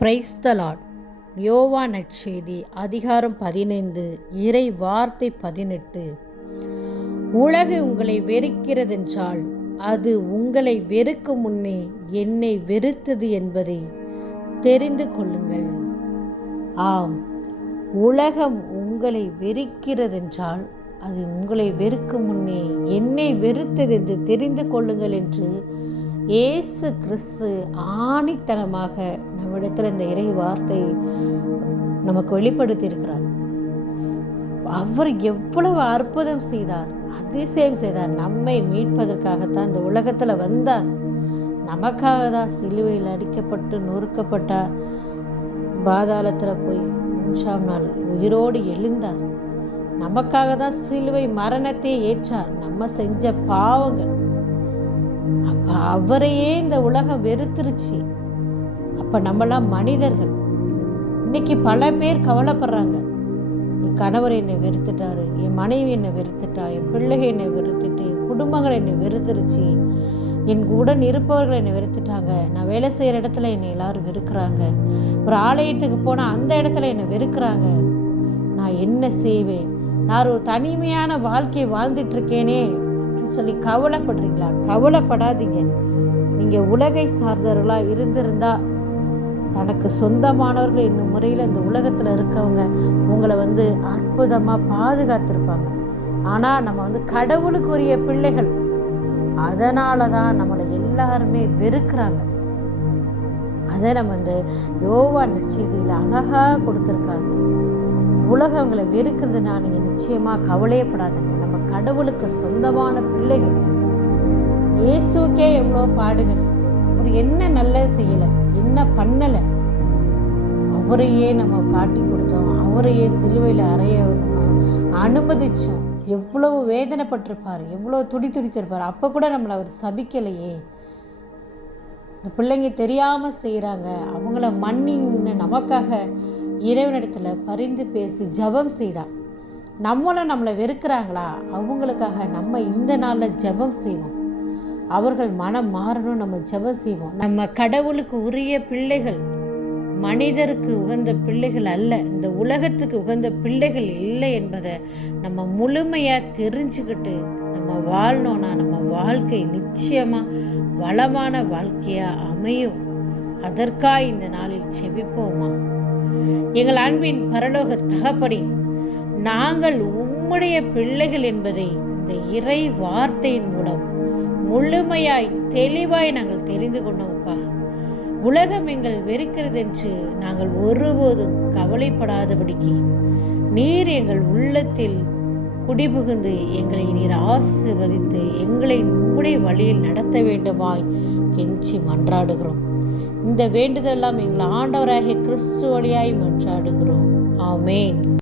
Praise the Lord யோவா நற்செய்தி அதிகாரம் பதினைந்து இறை வார்த்தை பதினெட்டு. உலகு உங்களை வெறுக்கிறதென்றால் அது உங்களை வெறுக்கும் முன்னே என்னை வெறுத்தது என்பதை தெரிந்து கொள்ளுங்கள். ஆம் உலகம் உங்களை வெறுக்கிறதென்றால் அது உங்களை வெறுக்கும் முன்னே என்னை வெறுத்தது என்று தெரிந்து கொள்ளுங்கள் என்று இயேசு கிறிஸ்து ஆணித்தனமாக நம்மிடத்தில் இந்த இறை வார்த்தை நமக்கு வெளிப்படுத்தி இருக்கிறார் அவர் எவ்வளவு அற்புதம் செய்தார் அதிசயம் செய்தார் நம்மை மீட்பதற்காகத்தான் இந்த உலகத்தில் வந்தார். நமக்காக தான் சிலுவையில் அடிக்கப்பட்டு நொறுக்கப்பட்டார். பாதாளத்தில் போய் மூன்றாம் நாள் உயிரோடு எழுந்தார். நமக்காக தான் சிலுவை மரணத்தை ஏற்றார். நம்ம செஞ்ச பாவங்கள் அப்ப அவரையே இந்த உலகம் வெறுத்துருச்சு. அப்ப நம்மளாம் மனிதர்கள். இன்னைக்கு பல பேர் கவலைப்படுறாங்க. என் கணவர் என்னை வெறுத்துட்டாரு என் மனைவி என்னை வெறுத்துட்டா என் பிள்ளைகள் என்னை வெறுத்துட்டு என் குடும்பங்கள் என்னை வெறுத்துருச்சு என் உடன் இருப்பவர்கள் என்னை வெறுத்துட்டாங்க நான் வேலை செய்கிற இடத்துல என்னை எல்லாரும் வெறுக்கிறாங்க ஒரு ஆலயத்துக்கு போனால் அந்த இடத்துல என்னை வெறுக்கிறாங்க. நான் என்ன செய்வேன்? நான் ஒரு தனிமையான வாழ்க்கையை வாழ்ந்துட்டு இருக்கேனே. சொல்லி கவலைப்படுறீங்களா? கவலைப்படாதீங்க. நீங்கள் உலகை சார்ந்தவர்களாக இருந்திருந்தா தனக்கு சொந்தமானவர்கள் என்னும் முறையில் இந்த உலகத்தில் இருக்கவங்க உங்களை வந்து அற்புதமாக பாதுகாத்திருப்பாங்க. ஆனால் நம்ம வந்து கடவுளுக்கு உரிய பிள்ளைகள். அதனால தான் நம்மளை எல்லாருமே வெறுக்கிறாங்க. அதை நம்ம இந்த யோவா நிச்சயத்தில் அழகாக கொடுத்துருக்காங்க. உலகங்களை வெறுக்கிறதுனா நீங்கள் நிச்சயமாக கவலையப்படாதுங்க. கடவுளுக்கு சொந்தமான பிள்ளைகள். இயேசுக்கே எவ்வளோ பாடுகள். அவர் என்ன நல்லது செய்யலை என்ன பண்ணலை அவரையே நம்ம காட்டி கொடுத்தோம். அவரையே சிலுவையில் அறைய அனுமதித்தோம் எவ்வளவு வேதனைப்பட்டிருப்பார் எவ்வளோ துடி துடித்திருப்பார். அப்போ கூட நம்மளை அவர் சபிக்கலையே. இந்த பிள்ளைங்க தெரியாமல் செய்கிறாங்க அவங்கள மண்ணின்னு நமக்காக இறைவனிடத்தில் பரிந்து பேசி ஜபம் செய்தார் நம்மளும் நம்மளை வெறுக்கிறாங்களா? அவங்களுக்காக நம்ம இந்த நாளில் ஜபம் செய்வோம். அவர்கள் மனம் மாறணும் நம்ம ஜபம் செய்வோம். நம்ம கடவுளுக்கு உரிய பிள்ளைகள் மனிதருக்கு உகந்த பிள்ளைகள் அல்ல. இந்த உலகத்துக்கு உகந்த பிள்ளைகள் இல்லை என்பதை நம்ம முழுமையாக தெரிஞ்சுக்கிட்டு நம்ம வாழணும்னா நம்ம வாழ்க்கை நிச்சயமாக வளமான வாழ்க்கையாக அமையும். அதற்காக இந்த நாளில் செபிப்போமா எங்கள் அன்பின் பரலோக தகப்படி நாங்கள் உம்முடைய பிள்ளைகள் என்பதை இந்த இறை வார்த்தையின் மூலம் முழுமையாய் தெளிவாய் நாங்கள் தெரிந்து கொண்டோம்ப்பா. உலகம் எங்கள் வெறுக்கிறது என்று நாங்கள் ஒருபோதும் கவலைப்படாதபடிக்கு நீர் எங்கள் உள்ளத்தில் குடிபுகுந்து எங்களை நீர் ஆசிர்வதித்து எங்களை உம்முடைய வழியில் நடத்த வேண்டுமாய் கெஞ்சி மன்றாடுகிறோம். இந்த வேண்டுதலெல்லாம் எங்கள் ஆண்டவராகிய கிறிஸ்து வழியாய் மன்றாடுகிறோம். ஆமேன்.